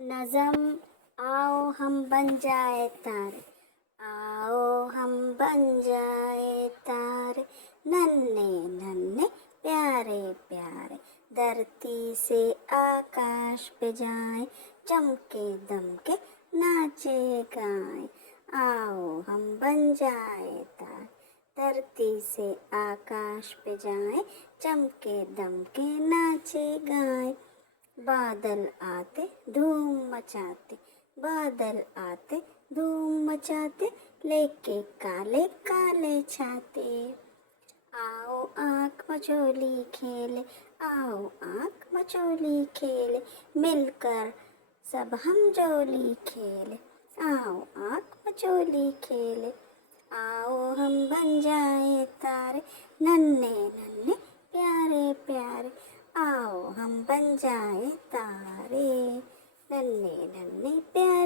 नज़म आओ हम बन जाए तारे, आओ हम बन जाए तारे, नन्हे नन्हे प्यारे प्यारे, धरती से आकाश पे जाए, चमके दमके नाचे गाए। आओ हम बन जाए तारे, धरती से आकाश पे जाए, चमके दमके नाचे गाए। बादल आते धूम मचाते, बादल आते धूम मचाते, लेके काले काले छाते। आओ आँख मचोली खेले, आओ आँख मचोली खेले, मिलकर सब हम जोली खेले। आओ आँख मचोली खेले, आओ हम बन जाए तारे, नन्हे नन्हे प्यारे प्यारे, आओ हम बन जाए तारे, नन्हे नन्हे प्यारे।